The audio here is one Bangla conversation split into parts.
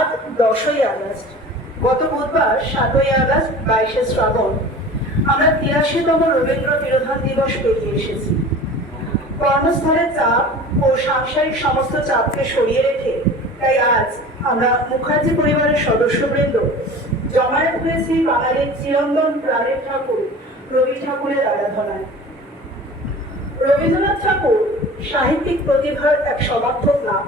আজ 10ই আগস্ট। গত বুধবার 7ই আগস্ট 22শে শ্রাবণ আমরা 83তম রবীন্দ্র তিরোধান দিবস পেরিয়ে এসেছি। কর্মস্থলের চাপ ও সাংসারিক সমস্ত চাপকে সরিয়ে রেখে তাই আজ আমরা মুখার্জি পরিবারের সদস্যবৃন্দ জমায়েত হয়েছি বাঙালির চিরন্তন প্রাণের ঠাকুর রবি ঠাকুরের আরাধনায়। রবীন্দ্রনাথ ঠাকুর সাহিত্যিক প্রতিভার এক সমার্থক নাম।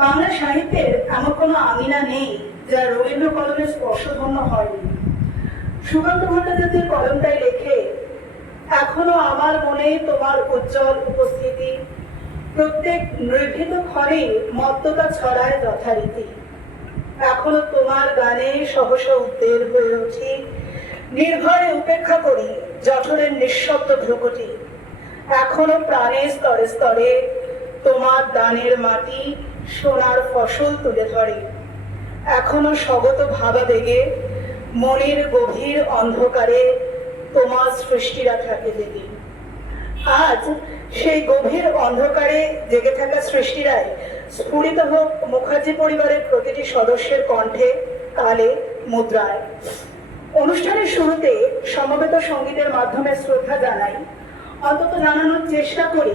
বাংলা সাহিত্যের এমন কোনো আঙিনা নেই যা রবীন্দ্র কলমের স্পর্শধন্য হয়নি। সুকান্ত ভট্টাচার্যের কলমটাই লেখে, এখনো আমার মনে তোমার উজ্জ্বল উপস্থিতি, প্রত্যেক নিভৃত ক্ষণে মত্ততা ছড়ায় যথারীতি। এখনো তোমার গানে সহসা উদ্বেগ হয়ে উঠি, নির্ভয়ে উপেক্ষা করি জঠরের নিঃশব্দ ভ্রুকুটি। এখনো প্রাণের স্তরে স্তরে তোমার দানের মাটি সোনার ফসল তুলে ধরে। এখনো স্বগত ভাবাবেগে মনের গভীর অন্ধকারে তোমার সৃষ্টিরা থাকে জেগে। আজ সেই গভীর অন্ধকারে জেগে থাকা সৃষ্টিরাই স্ফুরিত হোক মুখার্জি পরিবারের প্রতিটি সদস্যের কণ্ঠে, তালে, মুদ্রায়। অনুষ্ঠানের শুরুতে সমবেত সঙ্গীতের মাধ্যমে শ্রদ্ধা জানাই, অন্তত জানানোর চেষ্টা করি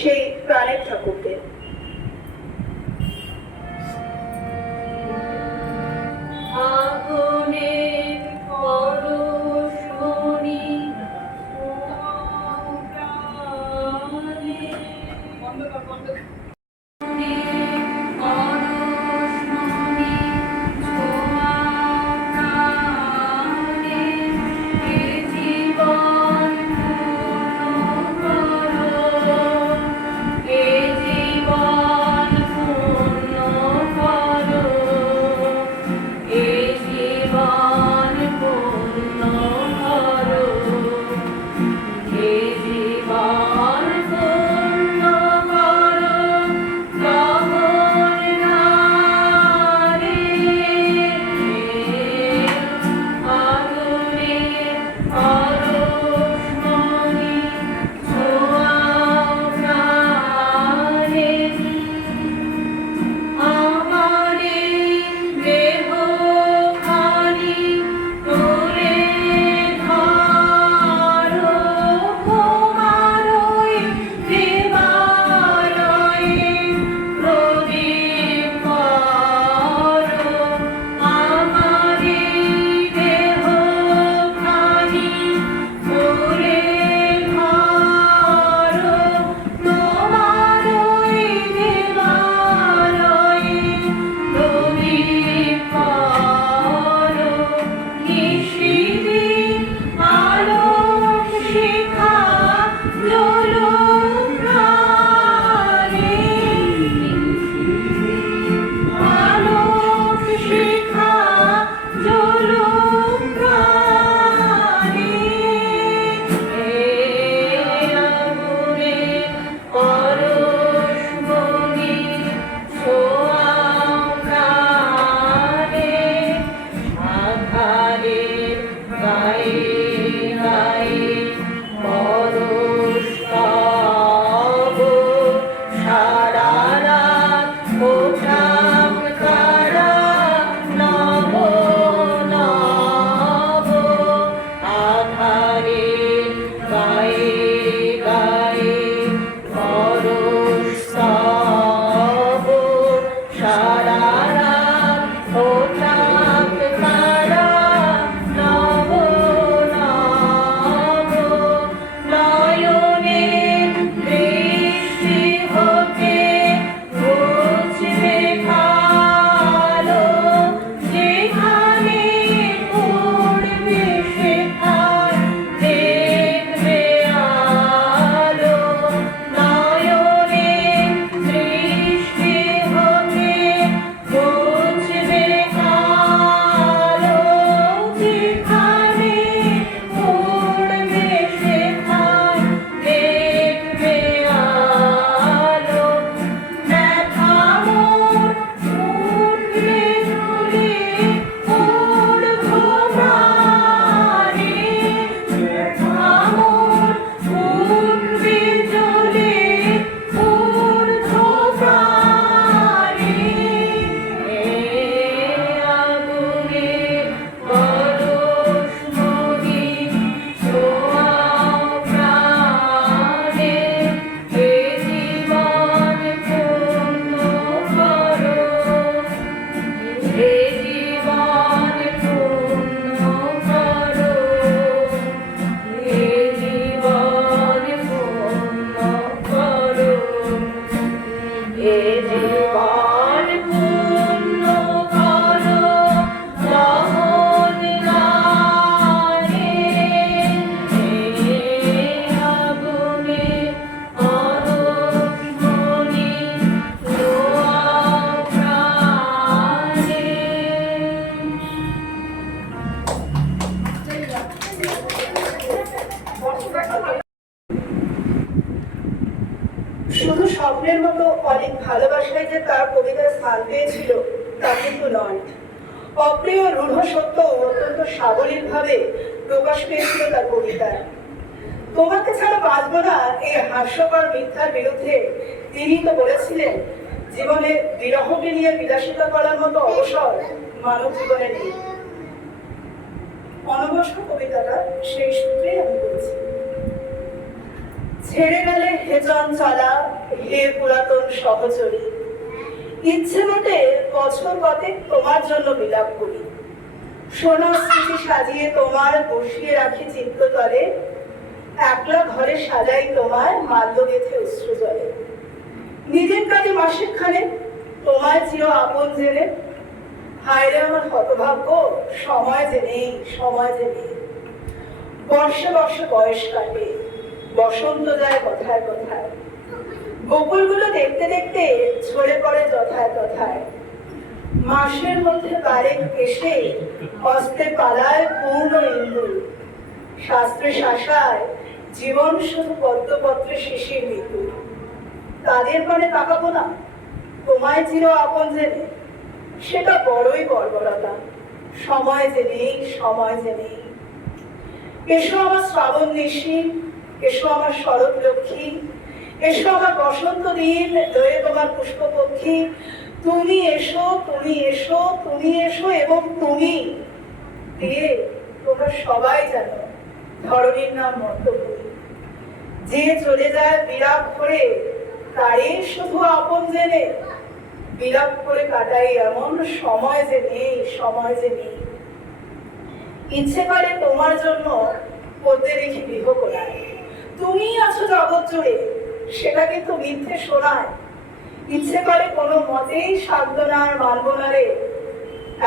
সেই প্রাণের ঠাকুরকে। যে তার কবিতায় স্থান পেয়েছিল তা কিন্তু নয়। অপ্রিয় রূঢ় সত্য অত্যন্ত সাবলীল ভাবে প্রকাশ পেয়েছিল তার কবিতায়। তোমাকে ছাড়া বাঁচবো না এই হাস্যকর মিথ্যার বিরুদ্ধে তিনি তো বলেছিলেন, জীবনে বিরহকে নিয়ে বিলাসিতা করার মতো অবসর মানব জীবনে নেই। অনবসর কবিতাটা সেই সূত্রেই আমি বলছি। ছেড়ে গেলে হেজন চলা হে পুরাতন সহচরী, ইচ্ছে মতে বছর কতেক তোমার জন্য বিলাপ করি। সোনা স্মৃতি সাজিয়ে তোমার বসিয়ে রাখি চিত্ততলে, একলা ঘরে সাজাই তোমার মাল্য গেথে অশ্রু জলে। নিজের কাজে মাসিক খানে তোমায় চির আপন জেনে, হায় রে আমার হতভাগ্য সময় যে নেই, সময় যে নেই। বর্ষে বর্ষে বয়স কাটে, বসন্ত যায় কথায় কথায়, বকুলগুলো দেখতে দেখতে ঝরে পড়ে যথায় তথায়। মাসের মধ্যে বারেক এসে হস্তে পালায় পূর্ণ ইন্দুর, শাস্ত্রে শাসায় জীবন শুধু পদ্মপত্রে শিশির মৃত্যু। তাদের মানে তাকাবো না তোমায় চির আপন জেনে, সেটা বড়ই বর্বরতা। সময় যে নেই, সময় যে নেই। এসো আমার শ্রাবণ নিশি, এসো আমার শরৎ লক্ষ্মী, এসো আমার বসন্ত দিন দয়ে তোমার পুষ্পপক্ষী। তুমি এসো, তুমি এসো, তুমি এসো এবং তুমি দিয়ে তোমরা সবাই জানো ধরণীর নাম মর্তভূমি। যে চলে যায় বিলাপ করে তারই শুধু আপন জেনে, বিলাপ করে কাটাই এমন সময় যে নেই, সময় যে নেই। ইচ্ছে করে তোমার জন্য পদ্মে রেখে গৃহ কোনায়, তুমি আছো জগৎ জুড়ে সেটা কিন্তু মিথ্যে শোনায়। ইচ্ছে করে কোনো মতেই সাধ্য না আর মানব না রে,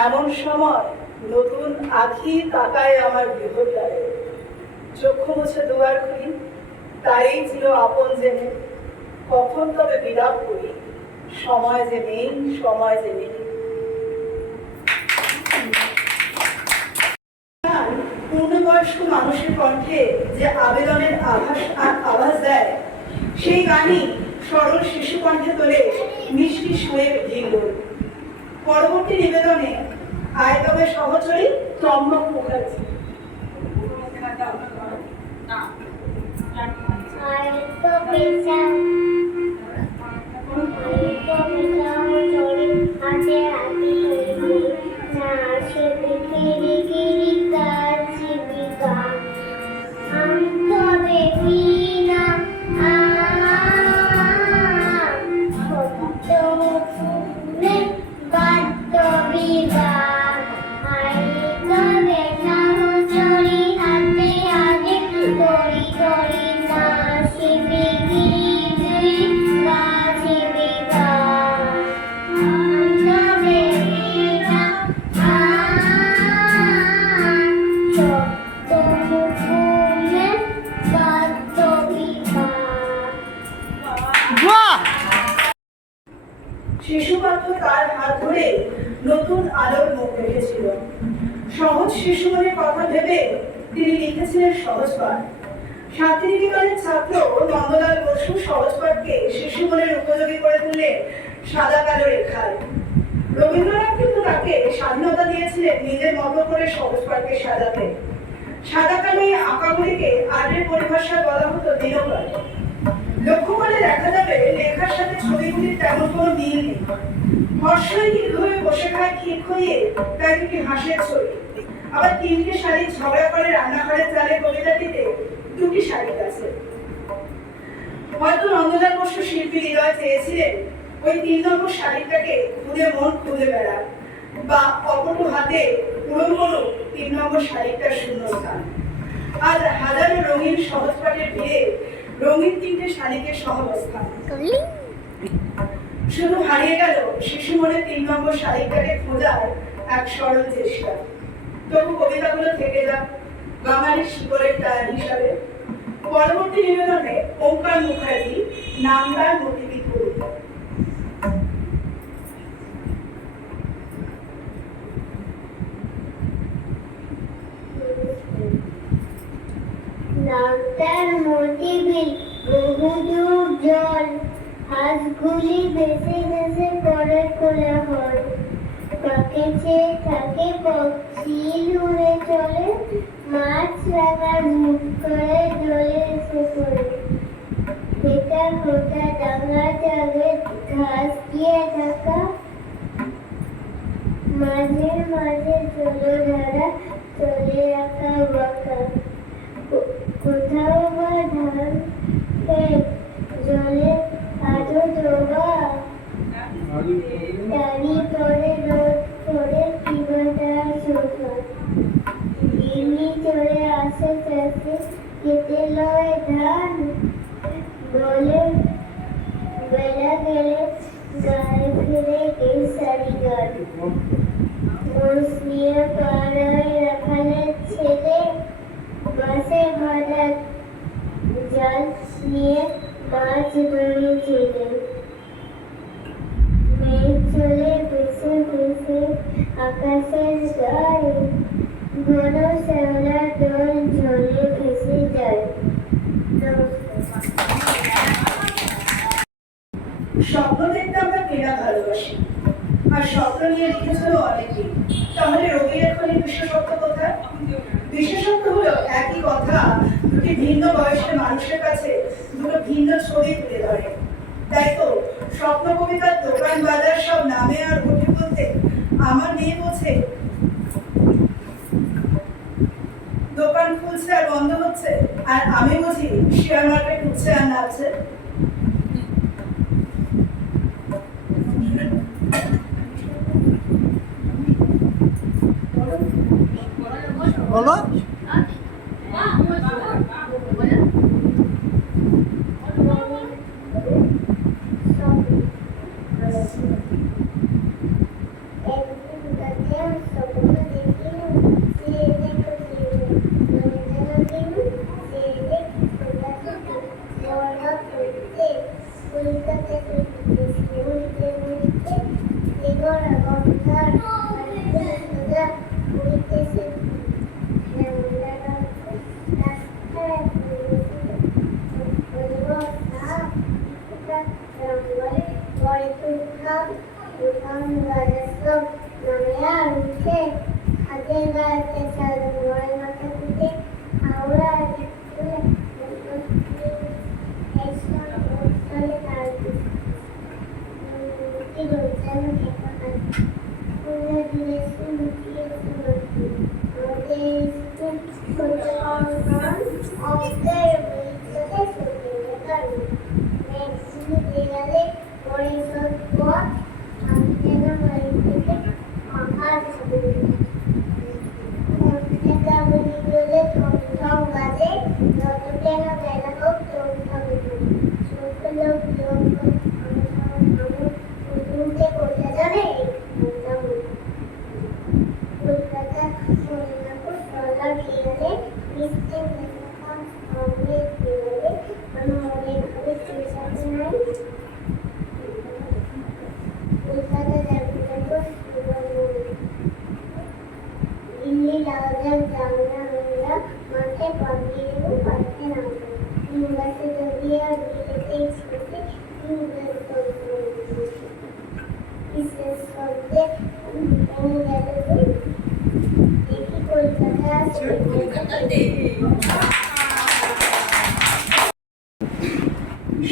এমন সময় নতুন আখি তাকায় আমার গৃহদ্বারে। চক্ষু মুছে দুয়ার খুলি, তারই ছিল আপন জেনে, কখন তবে বিলাপ করি সময় যে নেই, সময় যে নেই। পূর্ণবয়স্ক মানুষের কণ্ঠে যে আবেদনের আভাস দেয়, সেই গানই সরল শিশু কণ্ঠে তোলে মিষ্টি সুরে ভিড়ল। পরবর্তী নিবেদনে আয় তবে সহচরী চম্পক মুখার্জি। শিশু পাত্র তার হাত ধরে নতুন আলোর মুখ দেখেছিল। সহজ শিশু মনের কথা ভেবে তিনি লিখেছিলেন সহজ পাঠ। শান্তিনিকেতনের ছাত্র নন্দলাল বসু সহজ পাঠকে শিশু মনের উপযোগী করে তুললেন সাদা কালো রেখায়। রবীন্দ্রনাথ কিন্তু তাকে স্বাধীনতা দিয়েছিলেন নিজের মতো করে সহজ পাঠকে সাজাতে। সাদা কালো এই আঁকাগুলিকে আর্টের পরিভাষায় বলা হতো দিনকাল। লক্ষ্য করে দেখা যাবে লেখার সাথে ছবিগুলির তেমন কোনো মিল নেই। হর্ষই দীর্ঘভাবে বসে খায় ক্ষীর খইয়ে, তাই দুটি হাসির ছবি। আবার তিনটে শাড়ি ঝগড়া করে রান্নাঘরের চালে কবিতাটিতে দুটি শাড়ি আছে। হয়তো নন্দলাল বসু শিল্পী হৃদয় চেয়েছিলেন ওই 3 নম্বর শাড়িটাকে খুঁজে মন খুঁজে বেড়াক, বা অপটু হাতে পূরণ করুক 3 নম্বর শাড়িটার শূন্যস্থান। আজ হাজারো রঙিন সহজ পাঠের ভিড়ে রঙিন 3টে শাড়িকে সহাবস্থান। শুধু হারিয়ে গেল শিশু মনে 3 নম্বর শাড়িটাকে খোঁজার এক সরল চেষ্টা। তবু কবিতাগুলো থেকে যাক বাঙালির শিকড়ের টান হিসাবে। পরবর্তী নিবেদনে ওঙ্কার মুখার্জি নামদার মোটিভি কবিতা। নামদার মোটিভি বহু দূর জল, হাঁসগুলি ভেসে ভেসে পরে খোলা হয়, কাকে চেয়ে থাকে পক্ষী উড়ে চলে, মাছ রাঙা মুখ করে জলে এসে পড়ে, ফোটা ফোটা ডাঙা জাগে ঘাস দিয়ে ঢাকা, মাঝে মাঝে জলধারা চলে রাখা বাঁকা, কোথাও বা ধান ক্ষেত জলে আজও ডোবা, দাড়ি পরে রোদ পরে কিবাটা শোভা, ডিঙি চড়ে আসে চাষে খেতে লয় ধান, বলে বেলা গেলে গায়ে ফিরে এই সারি গান, মোষ নিয়ে পাড়ায় রাখালের ছেলে, বাসে ভাড়া জাল নিয়ে মাছ ধরেছিলে, মেঘ চলে ভেসে ভেসে আকাশের গায়ে, ঘন শ্যাওলা দল জলে ভেসে যায়। স্বপ্ন দেখতে আমরা কেনা ভালোবাসি, আর স্বপ্ন নিয়ে লিখেছিল অনেকে। তাহলে রবির এখন বিশেষত্ব কোথায়? বিশেষত্ব হলো একই কথা দুটি ভিন্ন বয়সের মানুষের কাছে দুটো ভিন্ন ছবি তুলে ধরে। তাই তো স্বপ্ন কবিতার দোকান বাজার সব নামে আর ঘটে বলতে আমার মেয়ে বোঝে, দোকান খুলছে আর বন্ধ হচ্ছে, আর আমি বুঝি শেয়ার মার্কেট উঠছে আর নামছে। বলো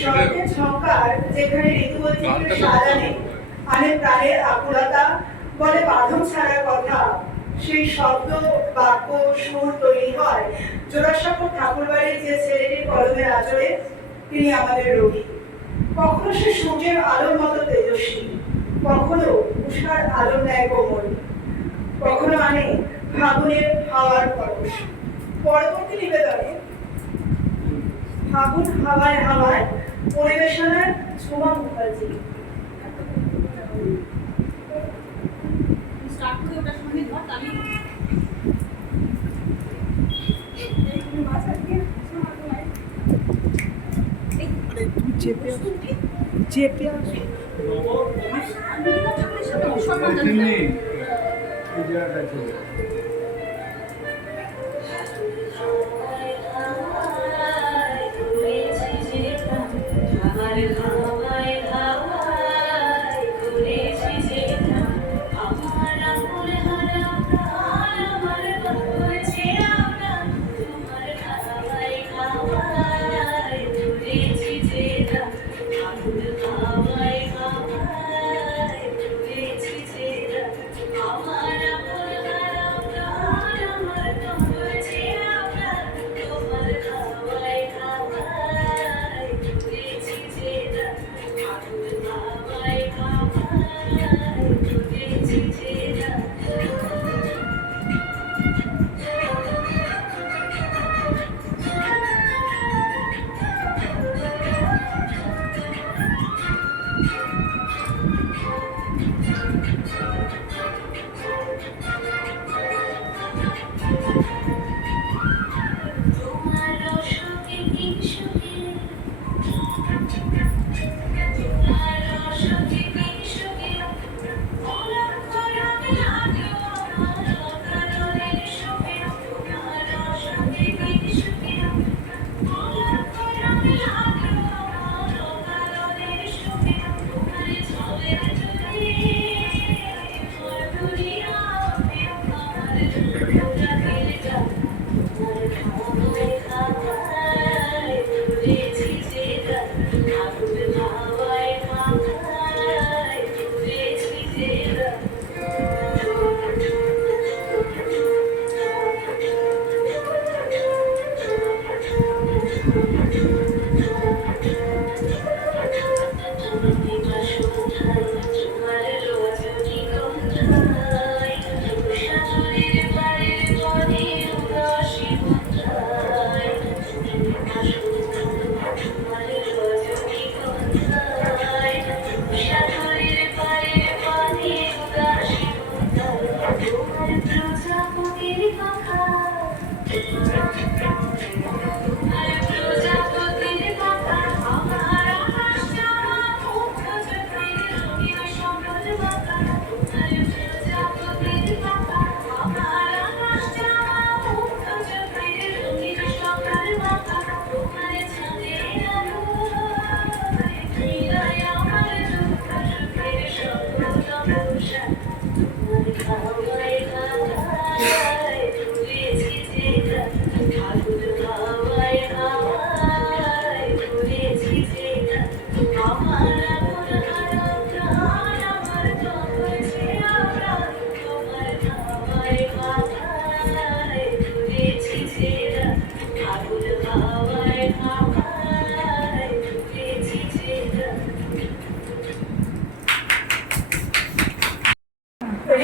স্বর্গের ঝঙ্কার যেখানে ঋতুবৈচিত্র্যের সাজা নেই, মানে প্রাণের আকুলতা বলে বাঁধন ছাড়ার কথা, সেই শব্দ বাক্য সুর তৈরি হয় জোড়াসাঁকোর ঠাকুরবাড়ির যে ছেলেটির কলমের আঁচড়ে, তিনি আমাদের রবি। কখনো সে সূর্যের আলোর মতো তেজস্বী, কখনো উষার আলোর ন্যায় কোমল, কখনো আনে ফাগুনের হাওয়ার পরশ। পরবর্তী নিবেদনে ফাগুন হাওয়ায় হাওয়ায় পরিবেশনার ঝুমা মুখার্জি। চেপে আমার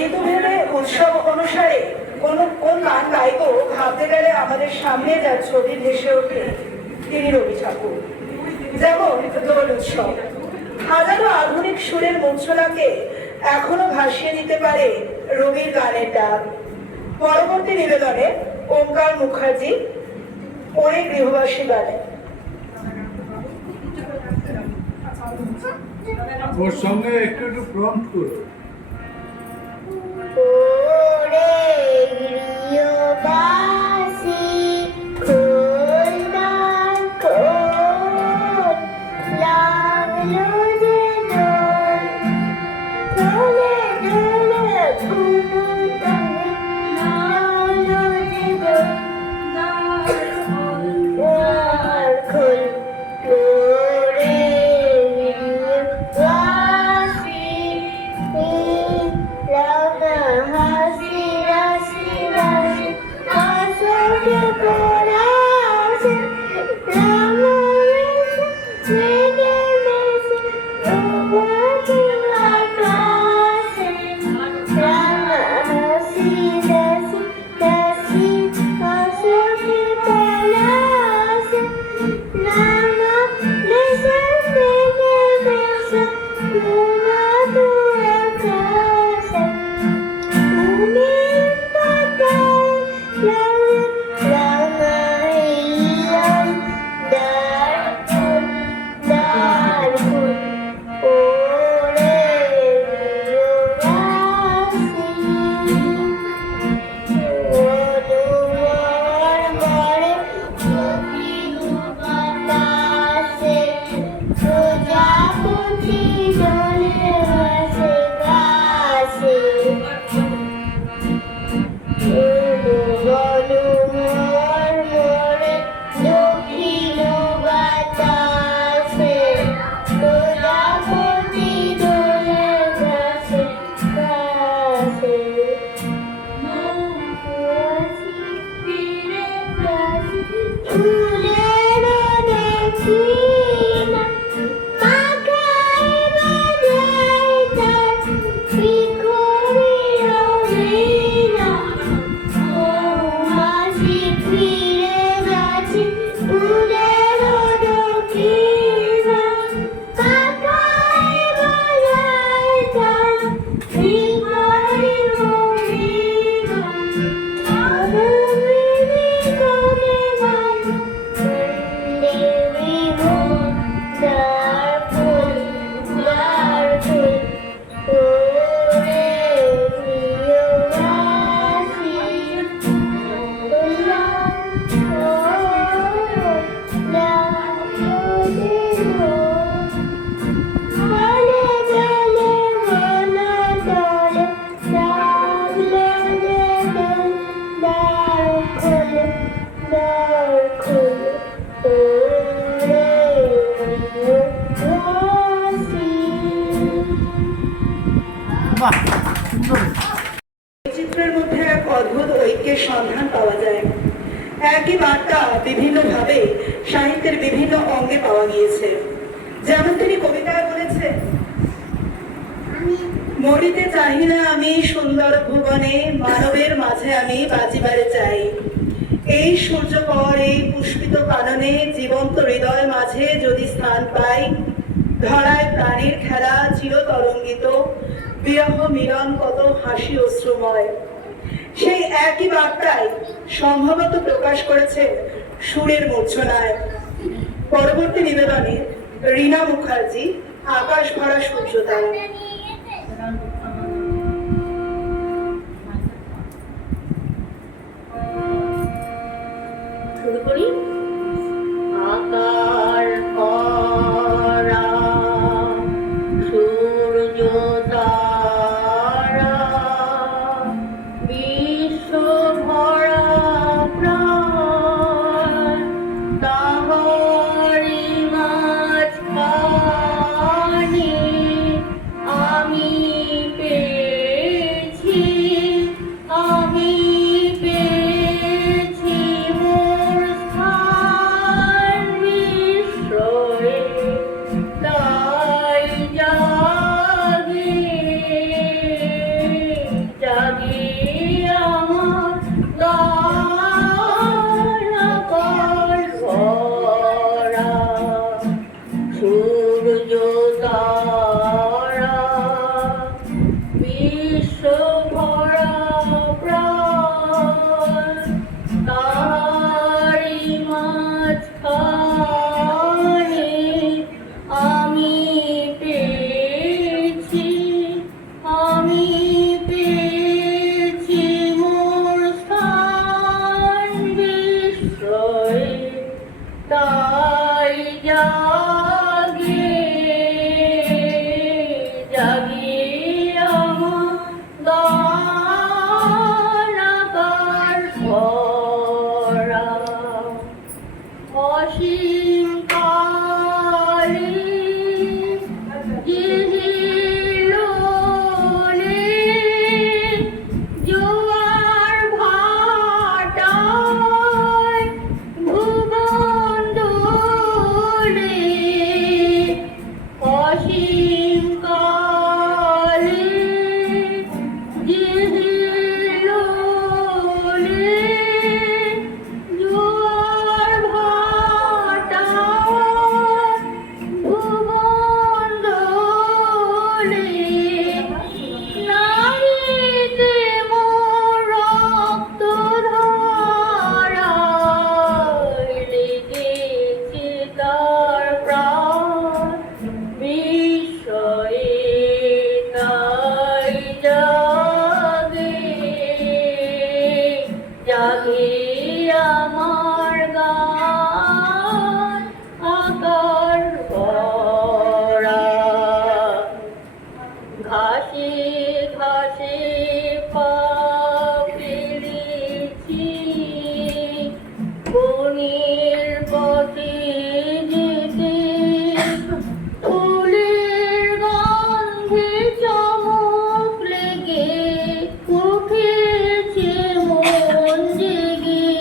ঋতুভেদে উৎসব অনুসারে কোন গান গাইবো ভাবতে গেলে আমাদের সামনে যার ছবি ভেসে ওঠে তিনি রবি ঠাকুর। যেমন দোল উৎসব হাজারো আধুনিক সুরের মূর্ছনাকে এখনো ভাসিয়ে নিতে পারে রবির গানের ডাক। পরবর্তী নিবেদনে ওঙ্কার মুখার্জি ওরে গৃহবাসী গানে। ওর সঙ্গে একটু প্রম্পট করো। ওরে গৃহবাসী খোল দ্বার খোল, লাগলো যে দোল, দোলে দোলে ঘুমো তবে, লাগলো যে দোল, দ্বার খোল। ওরে গৃহবাসী সন্ধান পাওয়া যায়। একই বার্তা বিভিন্নভাবে সাহিত্যের বিভিন্ন অঙ্গে পাওয়া গিয়েছে। যেমন তিনি কবিতায় বলেছেন, মরিতে চাহি না আমি সুন্দর ভুবনে, মানবের মাঝে আমি বাজিবারে চাই। এই সূর্যকর এই পুষ্পিত কাননে, জীবন্ত হৃদয় মাঝে যদি স্থান পাই, ধরায় প্রাণীর খেলা চিরতরঙ্গিত, বিরহ মিলন কত হাসি অশ্রুময়। সেই একই বার্তায় সম্ভবত প্রকাশ করেছেন সুরের মূর্ছনায়। পরবর্তী নিবেদনে রীনা মুখার্জি, আকাশ ভরা সূর্যতারা। শুরু করি। আকার করা সূর্য তারা, বিশ্ব ভরা প্রাণ, তাহারি মাঝখানে আমি পেয়েছি, আমি পেয়েছি মোর স্থান বিস্ময়ে, তাই জাগে জাগে আমার গান আকাশ ভরা সূর্য তারা, বিশ্ব ভরা প্রাণ, তারি মাঝখানে আমি পেয়েছি, আমি পেয়েছি মোর স্থান বিস্ময়ে, তাই জাগে জাগে আমার গান আকাশ ভরা। অসীম কালে জিহিলোলে জোয়ার ভাটায় ভুবন দোলে, অসীম কালে জিহিলোলে জোয়ার ভাটায় ভুবন দোলে, নাহিতে মোর রক্ত ধারায়, লেগেছে তার প্রাণ বিস্ময়ে, তাই জাগে জাগে আমার গান আকাশ ভরা। ঘাসে ঘাসে পা ফেলেছি, বনের পথে যেতে, ফুলের গন্ধে চমক লেগে উঠেছে মন জেগে,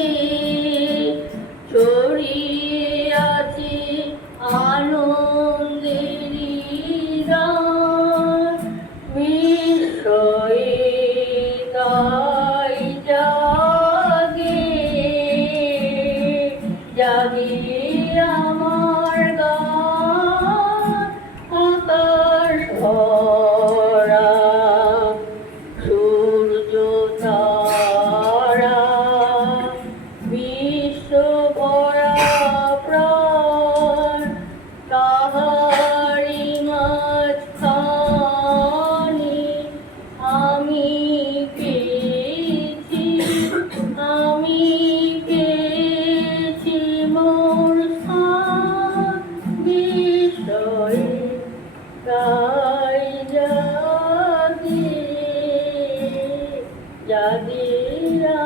ছড়িয়ে আছে আনন্দেরই গান বিস্ময়ে, তাই জাগে জাগে আমার গান আকাশ ভরা সূর্য তারা, বিশ্ব ভরা প্রাণ, তাহারি মাঝখানে আমি পেয়েছি, আমি পেয়েছি মোর স্থান বিস্ময়ে, তাই জাগে জাগে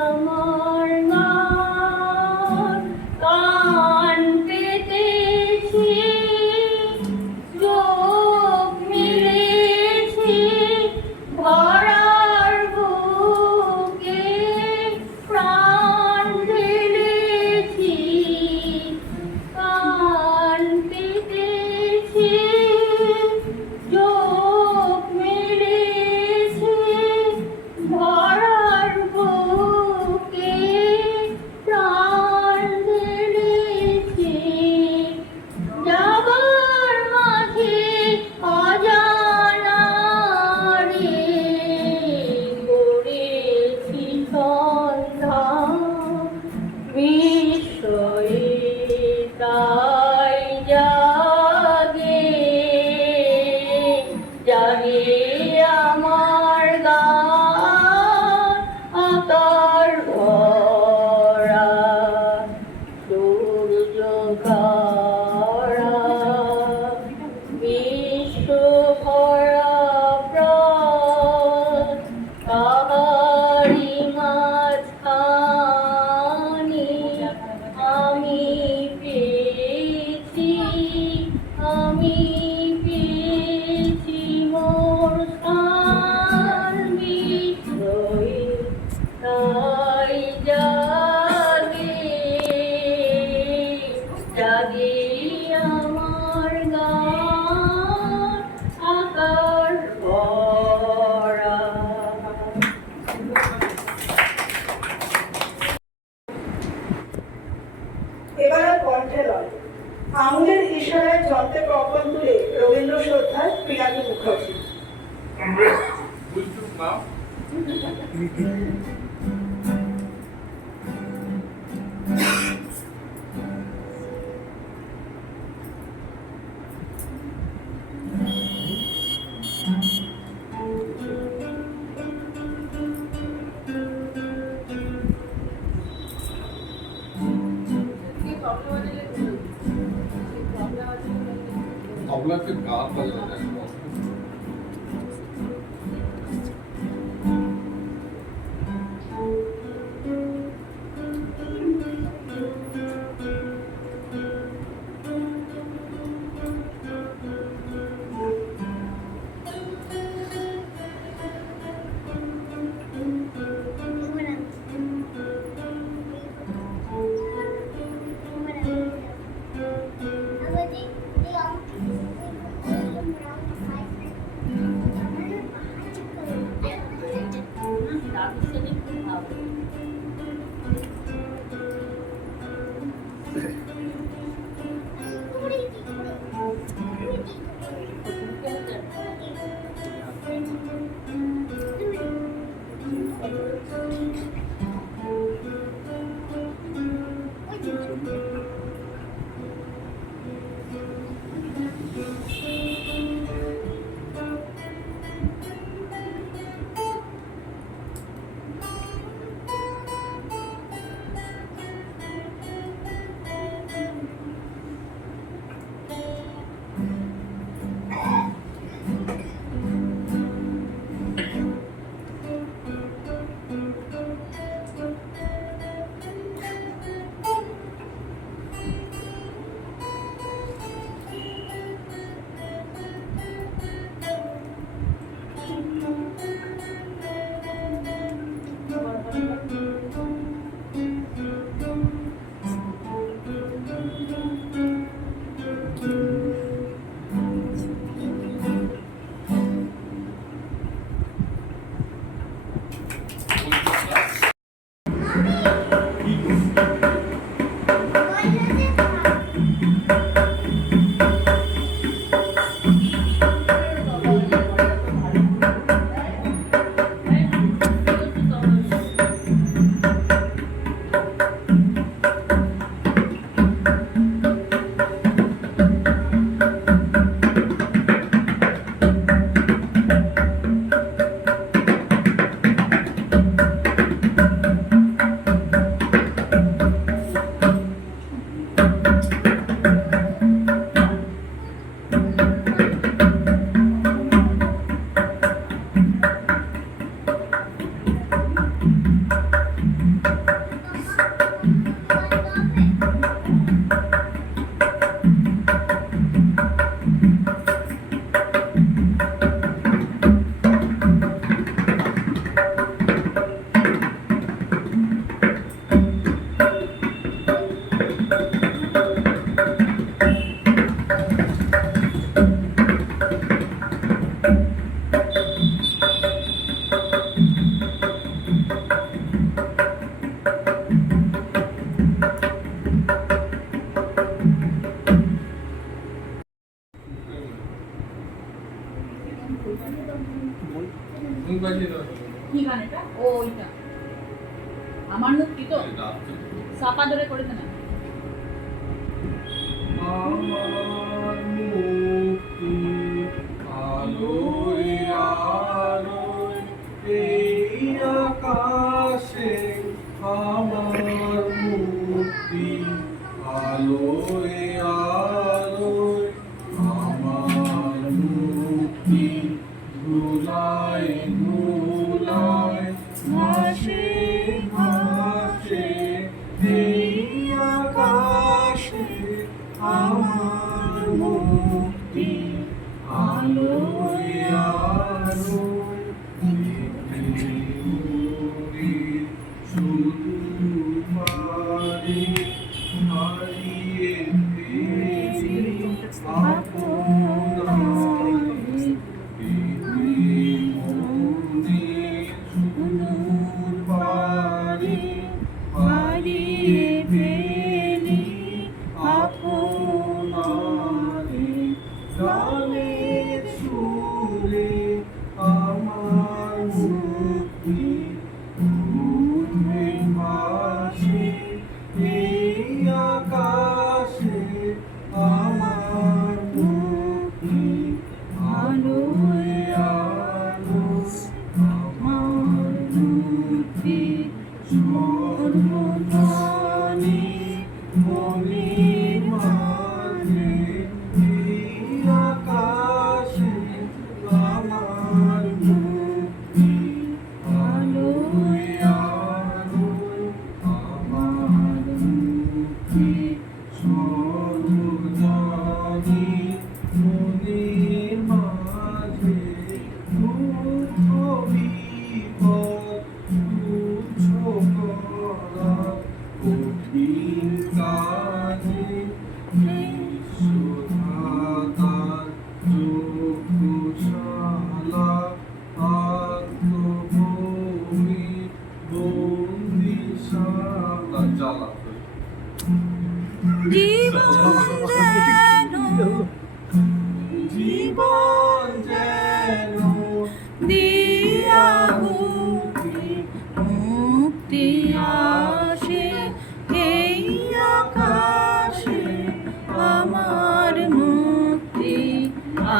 আমার গান। কান পেতেছি, চোখ মেলেছি, ভরার বুকে প্রাণ তাই জাগে জাগে আমার গান আকাশ ভরা। এবার আর কণ্ঠে নয়, আঙুলের ইশারায় যন্ত্রে কখন তুলে রবীন্দ্র শ্রদ্ধায় পিনাকি মুখার্জি। তবলাকে গান বাজানো যায় না। কি গান এটা? ও ওইটা আমার মুক্তি তো চাপা ধরে করে দেন। আমার মুক্তি আলোয় আলোয় এই আকাশে, আমার মুক্তি আলোয় আলোয়, আমার মুক্তি ধুলায় ধুলায় ভাসে ভাসে এই আকাশে, আমার মুক্তি আলোয় আলোয়। মুক্তি সর্বদানি মনের মাঝে এই আকাশে আমার মুক্তি আলোয় আলোয় আমার মুক্তি সর্বদানি মনের মাঝে দুঃখ বিপদ তুচ্ছ করা কঠিন কাজে বিশ্বধাতার চক্ষুশালা আত্মভূমি বন্দিশালা জ্বালা জীবন যেন দিয়াহুতি মুক্তি আসে এই আকাশে আমার মুক্তি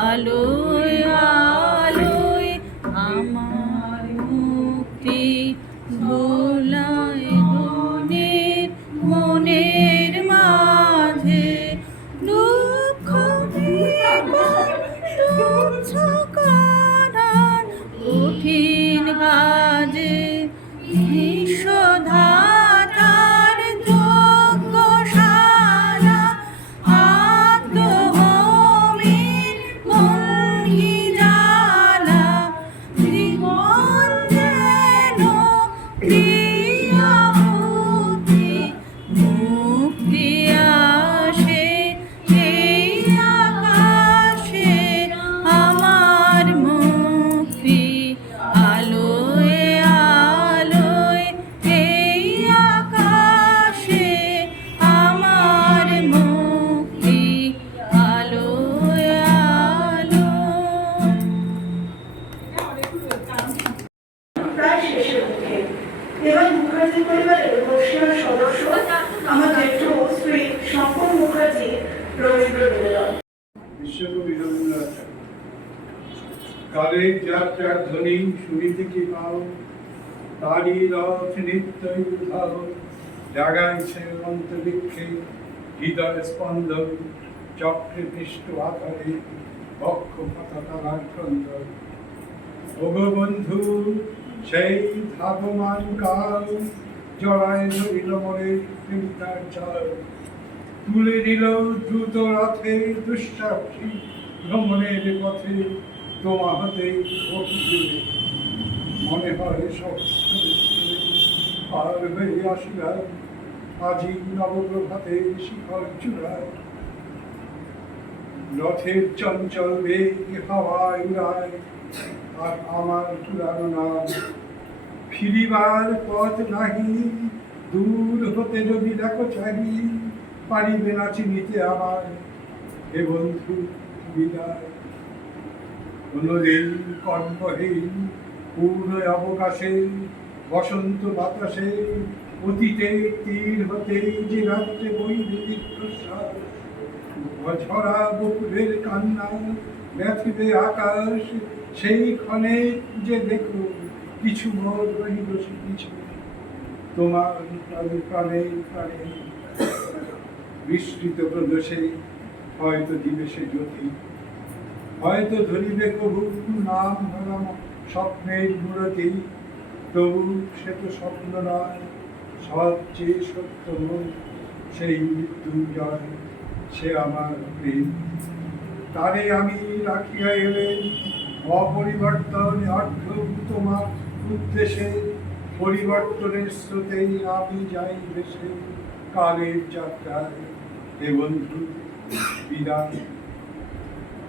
আলোয় আলোয় আমার মুক্তি ধুলায় ধনের মনের মাঝে দুঃখ বিপদ তুচ্ছ করার কঠিন কাজে বিশ্বধাতার যজ্ঞশালা আত্মভূমির বন্দি জ্বালা জীবন যেন প্রিয়াহুতি মুক্তি আসে এই আকাশে আমার মুক্তি আলোয় আলোয় এই আকাশে আমার মুক্তি আলোয় আলোয়। প্রায় শেষের মুখে এবার মুখার্জি পরিবারের বর্ষীয় সদস্য আমার জেঠু শ্রী শঙ্কর মুখার্জি রবীন্দ্র নিবেদন। বিশ্বকবি রবীন্দ্রনাথ কালের যাত্রার ধ্বনি শুনিতে কি পাও, তারই রথ নিত্যই উধাও জাগাইছে অন্তরিক্ষে হৃদয় স্পন্দন চক্রে পৃষ্ঠ আকারে বক্ষ পতাকার ক্রন্দন। ওগো বন্ধু সেই ধাবমান কাল জড়ায় ধরিল মনের প্রেমিকার চাল, তুলে নিল দ্রুত রথে দুঃসাহসী ভ্রমণের পথে তোমা হতে মনে হয় সমস্ত পার হয়ে আসিলাম আজি নবপ্রভাতে শিখর চূড়ায়। রথের চঞ্চল বেগ হাওয়ায় উড়ায় আর আমার পুরানো নাম ফিরিবার পথ নাহি, দূর হতে যদি দেখো চাহি পারিবে না চিনিতে আমার হে বন্ধু বিদায়। কোনদিন কর্মহীন পূর্ণ অবকাশে বসন্ত বাতাসে অতীতে তীর হতে যে রাত্রে বইবে দীর্ঘশ্বাস, ঝরা বকুলের কান্না ব্যথিবে আকাশ সেই ক্ষণে যে দেখো কিছু মোর রহিল কিছু তোমার প্রাণে প্রাণে বিস্তৃত প্রদেশে হয়তো দিবে সে জ্যোতি, হয়তো ধরিবে কবু নাম ধরাম স্বপ্নের মূরতি, তবু সে তো স্বপ্ন নয় সবচেয়ে সত্য সেই মৃত্যুঞ্জয় সে আমার প্রেম। তারে আমি রাখিয়া এলেন অপরিবর্তন অর্ধ তোমার উদ্দেশ্যে, পরিবর্তনের স্রোতেই আমি যাই ভেসে কালের যাত্রায়। হে বন্ধু বিদায়,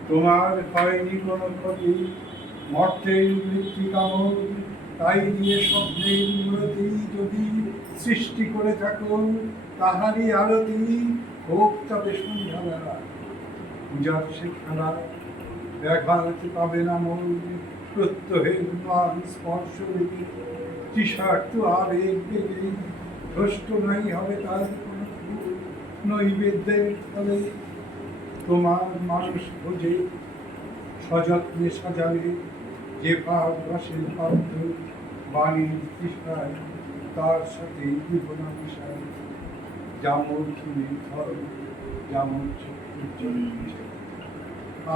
তোমার হয়নি কোনো ক্ষতি মর্তের মৃত্তিকামল, তাই দিয়ে স্বপ্নের মূরতি যদি সৃষ্টি করে থাকো তাহারই আরতি হোক তবে সন্ধ্যাবেলা। পূজার সে খেলা ব্যাঘাত পাবে না মন, প্রত্যহের মান স্পর্শ রেখে তৃষার্থ আবেগ বেগে ভ্রষ্ট নাই হবে তার কোনো নৈবেদ্যের ফলে। তোমার মানুষ ভোজে সযত্নে সাজালে যে ভাববাসের পাত্র পানির তৃষ্ণায় তার সাথে জীবনা মিশায়, যেমন তুমি ধর যেমন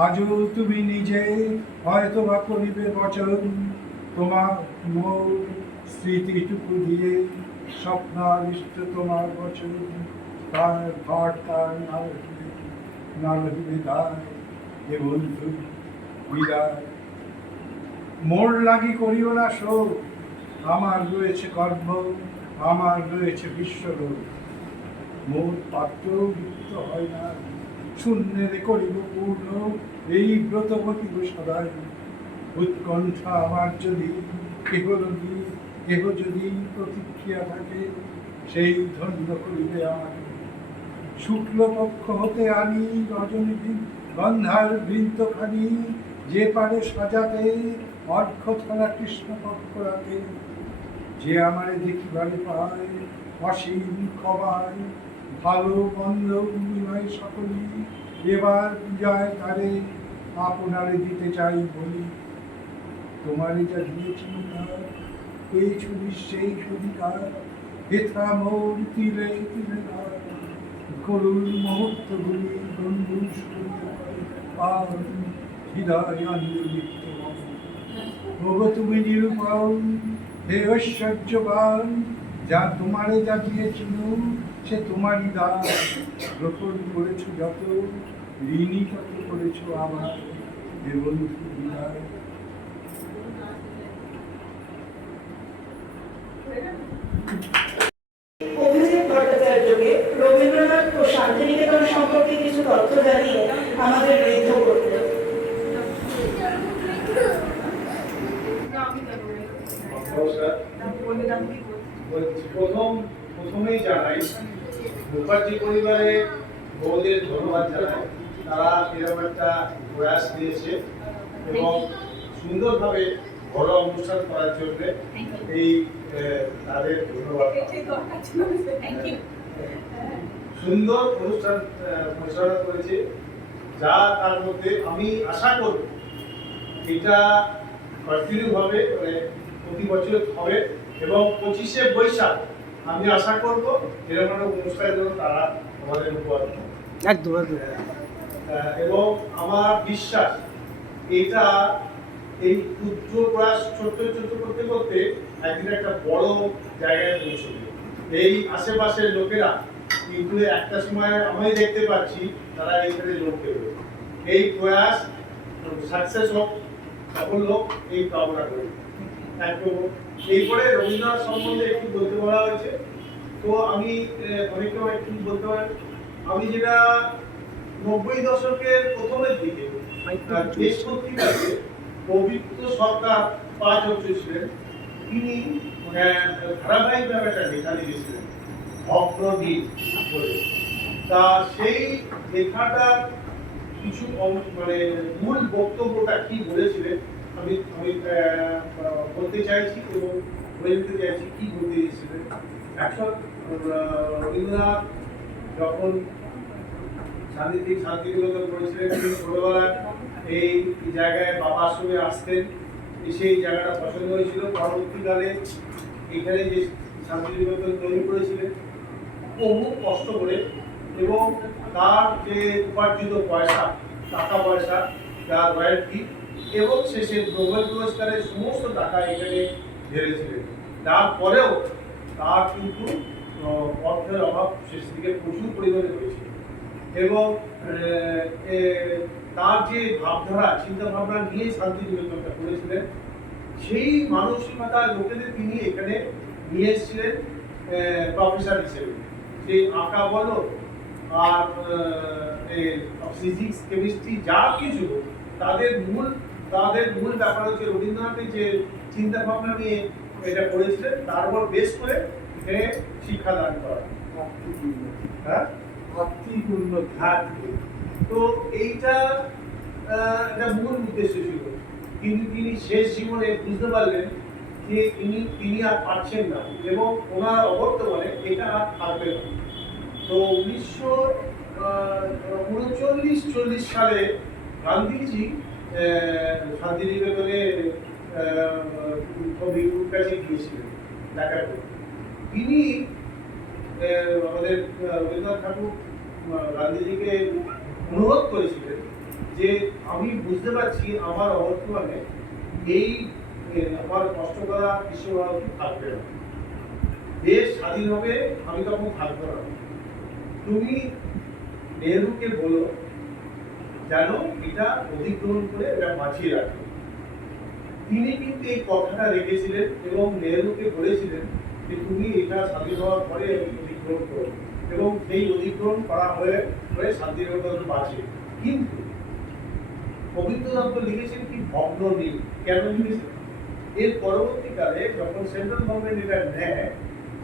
আজও তুমি নিজে হয়তো বা করিবে বচন, তোমার মোর স্মৃতিটুকু দিয়ে স্বপ্নাবিষ্ট তোমার বচন, তার ঘর তার নারহিবে দায়, এ বন্ধু বিদায়। মোর লাগি করিও না শোক, আমার রয়েছে গর্ব, আমার রয়েছে বিশ্বরোগ। মোর পাত্র মুক্ত হয় না, শূন্যের করিব পূর্ণ, এই ব্রত বকিব সদাই। উৎকণ্ঠা আমার যদি কেহ যদি প্রতিক্রিয়া থাকে, সেই ধন্য করিবে আমাকে। শুক্লপক্ষ হতে আনি রজনী গন্ধার বৃন্তখানি, যে পারে সাজাতে অর্ঘ্যথলা কৃষ্ণ পক্ষ রাতে। যে আমারে দেখিবারে পায় অসীম ক্ষমায়, ভালো মন্দ বিনয় সকলই, এবার পূজায় তারে আপনারে দিতে চাই বলি। তোমারে যা দিয়েছি পেয়েছ নিশ্চয়ই অধিকার, হেথা মোর তিলে তিলে ধার, করুণ মুহূর্তগুলি গণ্ডূষ আর হৃদয় অঞ্জলিপ্ত। ওগো তুমি নিরূপণ, হে ঐশ্বর্যবান, যা তোমারে যা দিয়েছিল সে তোমারই দান। গ্রহণ করেছ যত, ঋণী তত করেছ আমার, হে বন্ধু বিদায়। অভিজিৎ ভট্টাচার্যকে রবীন্দ্রনাথ ও শান্তিনিকেতন সম্পর্কে কিছু তথ্য জানিয়ে আমাদের ঋদ্ধ করলেন। নমস্কার। প্রথমেই জানাই মুখার্জি পরিবারে বউদের ধন্যবাদ জানাই, তারা এরকম একটা প্রয়াস নিয়েছে এবং সুন্দরভাবে ঘরোয়া অনুষ্ঠান করার জন্য এই তাদের ধন্যবাদ। সুন্দর অনুষ্ঠান পরিচালনা করেছে, যা তার মধ্যে আমি আশা করব এটা কন্টিনিউ হবে, মানে প্রতি বছর হবে এবং 25শে বৈশাখ আমি আশা করব এরকম একটা অনুষ্ঠানের জন্য তারা আমাদের উপহার একদম এবং আমার বিশ্বাস এটা এই ক্ষুদ্র প্রয়াস ছোট্ট ছোট্ট করতে করতে একদিন একটা বড় জায়গায় পৌঁছবে। এই আশেপাশের লোকেরা কিন্তু একটা সময় আমি দেখতে পাচ্ছি তারা এইখানে যোগ দেবে। এই প্রয়াস সাকসেস হোক, সকল লোক এই কামনা করি। এরপরে রবীন্দ্রনাথ সম্বন্ধে একটু বলতে বলা হয়েছে, তো আমি অনেকেও একটু বলতে পারেন, আমি যেটা 90 দশকের প্রথমের দিকে দেশ পত্রিকাতে পবিত্র সরকার 5 বছর ছিলেন, তিনি ধারাবাহিকভাবে একটা লেখা লিখেছিলেন ভগ্নদীপ বলে। তা সেই লেখাটার কিছু মানে মূল বক্তব্যটা কি বলেছিলেন আমি বলতে চাইছি এবং বলতে চাইছি কি বলতে চেয়েছিলেন। রবীন্দ্রনাথ যখন শান্তিনিকেতন করেছিলেন, তিনি ছোটবেলায় এই জায়গায় বাবার সঙ্গে আসতেন, এসে এই জায়গাটা পছন্দ হয়েছিল। পরবর্তীকালে এখানে যে শান্তিনিকেতন তৈরি করেছিলেন বহু কষ্ট করে এবং তার যে উপার্জিত পয়সা, টাকা পয়সা, তার রয়্যালটি এবং শেষে নোবেল পুরস্কারের সমস্ত টাকা এখানে ঢেলেছিলেন। তারপরেও তার কিন্তু অর্থের অভাব শেষ দিকে প্রচুর পরিমাণে হয়েছিল এবং তার যে ভাবধারা চিন্তা ভাবনা নিয়ে শান্তিনিকেতনটা করেছিলেন, সেই মানসিকতার লোকেদের তিনি এখানে নিয়ে এসেছিলেন প্রফেসর হিসেবে। সেই আঁকা বলো আর ফিজিক্স কেমিস্ট্রি যা কিছু, তাদের মূল ব্যাপার হচ্ছে রবীন্দ্রনাথের যে চিন্তা ভাবনা নিয়ে এটা করেছিলেন, তার উপর বেশ করে এখানে শিক্ষাদান করা। হ্যাঁ, তো এইটা একটা মূল উদ্দেশ্য ছিল, কিন্তু তিনি শেষ জীবনে বুঝতে পারলেন যে তিনি আর পারছেন না এবং ওনার অবর্তমানে এটা আর থাকবে না। তো 1939-40 সালে গান্ধীজি শান্তিনিকেতনে কবিগুরুর কাছে গিয়েছিলেন দেখা করতে। তিনি আমাদের রবীন্দ্রনাথ ঠাকুর গান্ধীজিকে অনুরোধ করেছিলেন যে আমি বুঝতে পারছি আমার অবর্তমানে এই আমার কষ্ট করা বিশ্বভারতী থাকবে না, দেশ স্বাধীন হবে, আমি তখন থাকবো না, তুমি নেহরুকে বলো যেন এটা অধিগ্রহণ করে এটা বাঁচিয়ে রাখে। তিনি কিন্তু এই কথাটা রেখেছিলেন এবং নেহরুকে বলেছিলেন যে তুমি এটা স্বাধীন হওয়ার পরে অধিগ্রহণ করো, এবং সেই অধিগ্রহণ করা হয়ে শান্তিনিকেতন বাঁচে। কিন্তু রবীন্দ্রনাথ লিখেছেন কি ভগ্ন নীল, কেন লিখেছেন? এর পরবর্তীকালে যখন সেন্ট্রাল গভর্নমেন্ট এটা নেয়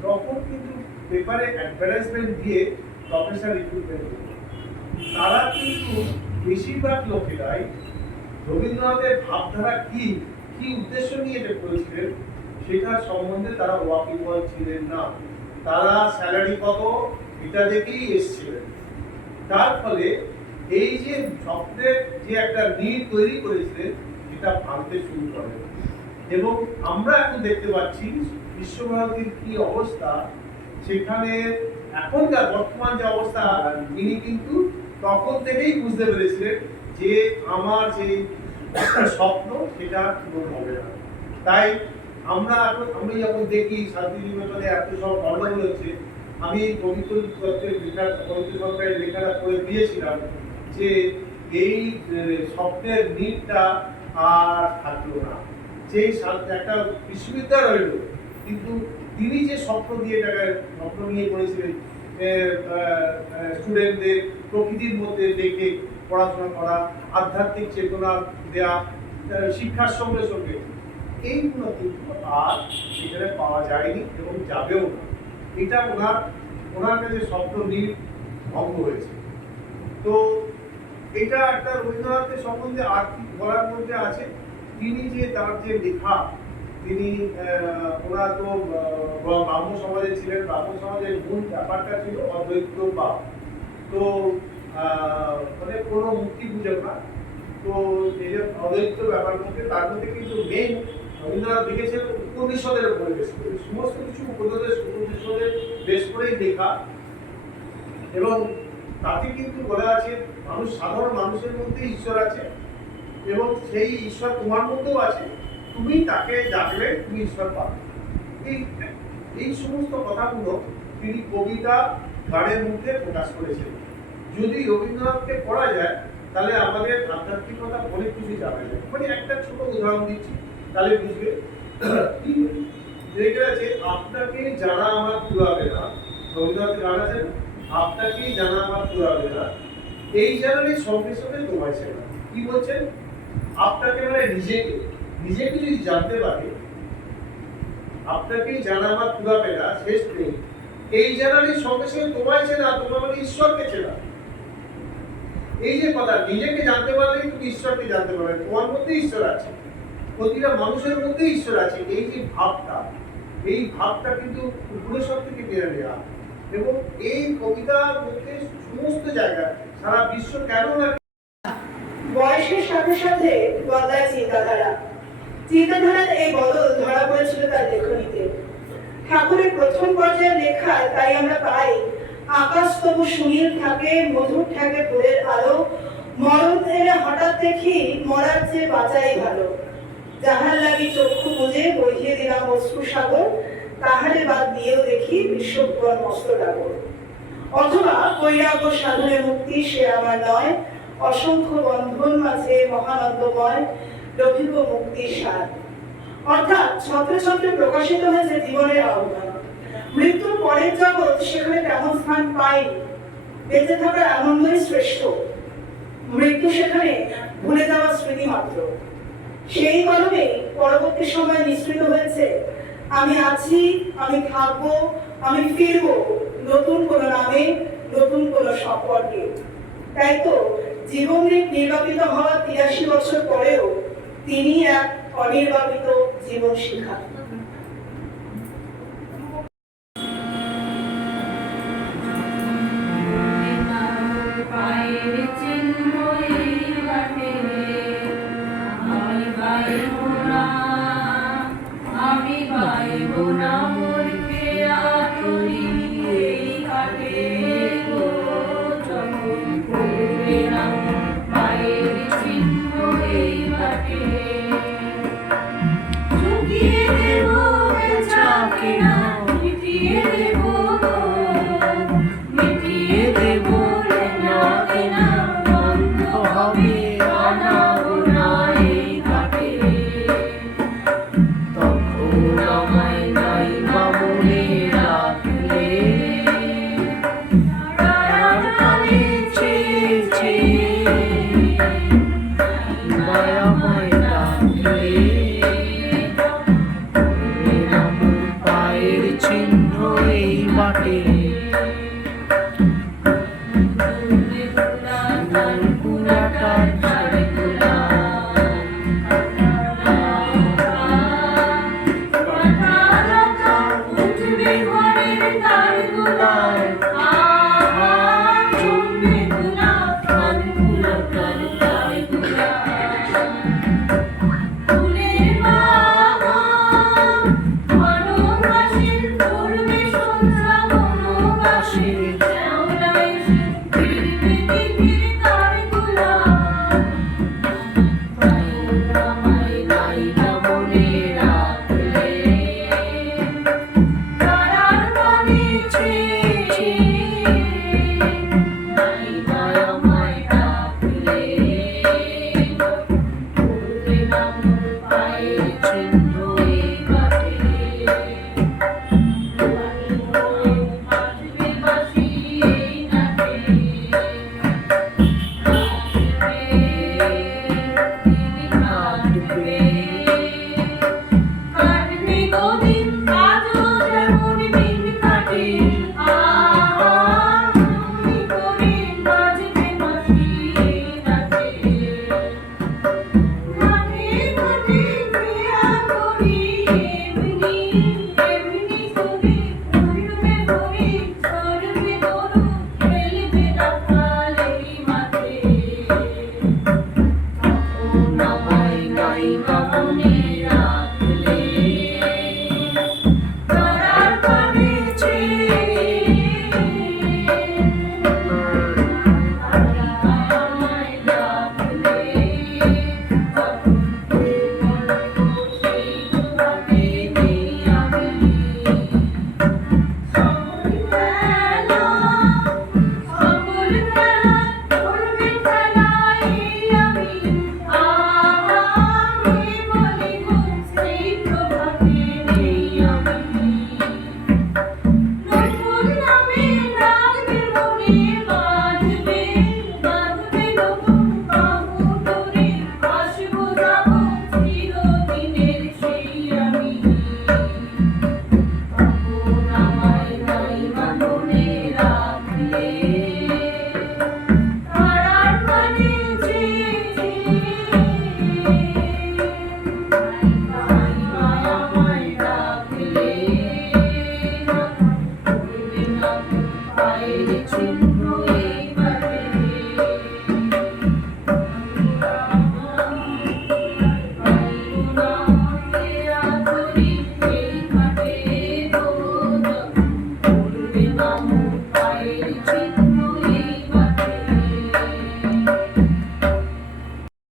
তখন কিন্তু পেপারে অ্যাডভার্টাইজমেন্ট দিয়ে প্রফেসর রিক্রুটমেন্ট করত। তারা কিন্তু বেশিরভাগ লোকেরাই রবীন্দ্রনাথের ভাবধারা কি উদ্দেশ্য নিয়ে এটা করেছিলেন সেটা সম্বন্ধে তারা ওয়াকিবহাল ছিলেন না। তারা স্যালারি কত এটা দেখেই এসেছিলেন। তার ফলে এই যে স্বপ্নের যে একটা নীড় তৈরি করেছিলেন এটা ভাঙতে শুরু করে, এবং আমরা এখন দেখতে পাচ্ছি বিশ্বভারতীর কি অবস্থা, সেখানে এখনকার বর্তমান যে অবস্থা তিনি কিন্তু তখন থেকেই বুঝতে পেরেছিলেন যে আমার যে স্বপ্ন সেটা পূরণ হবে না। তাই আমরা যখন দেখি শান্তিনিকেতনে এত সব গন্ডগোল হচ্ছে, আমি পবিত্র সরকারের লেখাটা পড়ে দিয়েছিলাম যে এই স্বপ্নের নীড়টা আর থাকলো না। যে একটা বিশ্ববিদ্যালয় রইল, কিন্তু তিনি যে স্বপ্ন নিয়ে করেছিলেন স্টুডেন্টদের প্রকৃতির মধ্যে দেখে পড়াশোনা করা, আধ্যাত্মিক চেতনা দেয়া, শিক্ষার সঙ্গে সঙ্গে এইগুলো কিন্তু আর সেখানে পাওয়া যায়নি এবং যাবেও না। এটা ওনার কাছে স্বপ্ন নীড় ভঙ্গ হয়েছে। তো এটা একটা রবীন্দ্রনাথের সম্বন্ধে আর কি বলার মধ্যে আছে, তিনি যে তার যে লেখা, তিনি ওনার তো ব্রাহ্ম সমাজে ছিলেন, ব্রাহ্ম সমাজের মূল ব্যাপারটা ছিল অদ্বৈতবাদ। তো মানে কোনো মুক্তি পুজো না, তো এই যে অদ্বৈত ব্যাপার মধ্যে তার মধ্যে কিন্তু মেইন রবীন্দ্রনাথ লিখেছেন উপনিষদের উপরে বেশ করে, সমস্ত কিছু উপনিষদের বেশ করেই লেখা, এবং তাতে কিন্তু বলা আছে সাধারণ মানুষের মধ্যে ঈশ্বর আছে এবং সেই ঈশ্বর তোমার মধ্যেও আছে, তুমি তাকে ডাকলে তুমি ঈশ্বর পাবে। এই সমস্ত কথাগুলো তিনি কবিতা গানের মধ্যে প্রকাশ করেছেন। যদি রবীন্দ্রনাথকে পড়া যায় তাহলে আমাদের আধ্যাত্মিকতা অনেক কিছু জানা যায়। মানে একটা ছোট উদাহরণ দিচ্ছি তাহলে বুঝবে। যেটা আছে, আপনাকে জানা আমার পুরাবে না, রবীন্দ্রনাথের গান আছে না, আপনাকে জানা আমার পুরাবে না, এই জানারই সঙ্গে সঙ্গে তোমায় চেনা। কি বলছেন? আপনাকে মানে নিজেকে যদি জানতে পারে, আপনাকেই জানা আমার পুরাবে না, শেষ নেই, এই জানারই সঙ্গে সঙ্গে তোমায় চেনা, তোমার মানে ঈশ্বরকে চেনা। এই যে কথা, নিজেকে জানতে পারলে তুমি ঈশ্বরকে জানতে পারবে, তোমার মধ্যে ঈশ্বর আছে, প্রতিটা মানুষের মধ্যে ঈশ্বর আছে। এই যে ভাবটা কিন্তু উপনিষদ থেকে বেড়ে নেওয়া, এবং এই কবিতার মধ্যে সমস্ত জায়গায় সারা বিশ্ব কেন না বয়সের সাথে সাথে বদলায় চিন্তাধারার এই বদল ধরা পড়েছিল তার লেখনীতে। ঠাকুরের প্রথম পর্যায়ের লেখায় তাই আমরা পাই, আকাশ তবু সুনীল থাকে, মধুর থাকে ভোরের আলো, মরণ এলে হঠাৎ দেখি মরার চেয়ে বাঁচাই ভালো, যাহার লাগি চক্ষু বুঝে বহিয়ে দিলাম অশ্রু সাগর, তাহারে বাদ দিয়েও দেখি বিশ্বভুবন মস্ত ডাগর। অথবা বৈরাগ্য সাধনে মুক্তি সে আমার নয়, অসংখ্য বন্ধন মাঝে মহানন্দময় লভিব মুক্তির স্বাদ। অর্থাৎ ছত্রে ছত্রে প্রকাশিত হয়েছে জীবনের আহ্বান। মৃত্যুর পরের জগৎ সেখানে তেমন স্থান পায়নি, বেঁচে থাকার আনন্দই শ্রেষ্ঠ, মৃত্যু সেখানে ভুলে যাওয়া স্মৃতি মাত্র। সেই কারণে পরবর্তী সময় নিঃসৃত হয়েছে, আমি আছি, আমি থাকবো, আমি ফিরবো নতুন কোন নামে, নতুন কোন সম্পর্কে। তাই তো জীবনে নির্বাপিত হওয়া ৮৩ বছর পরেও তিনি এক অনির্বাপিত জীবন শিখা। পায়ের চিহ্ন এই বাটে, আমার গায়ে মোরা করি এই ঘাটে গো, যখন পড়বে না মায়ের চিহ্ন এই ঘাটে। চুকিয়ে দেব বেচা কেনা, মিটিয়ে দেব গো, মিটিয়ে দেব লেনা কেনা, বন্ধ হবে আনা গোনা এই ঘাটে। তখন আমায় নাই বা মনে রাখলে, তারার কালে চেয়ে চেয়ে নাই আমায় ডাকলে, এলাম পায়ের চিহ্ন এই বাটে। পুরাটার ঝাড়গুলা উঠবে ঘরের তারগুলায়,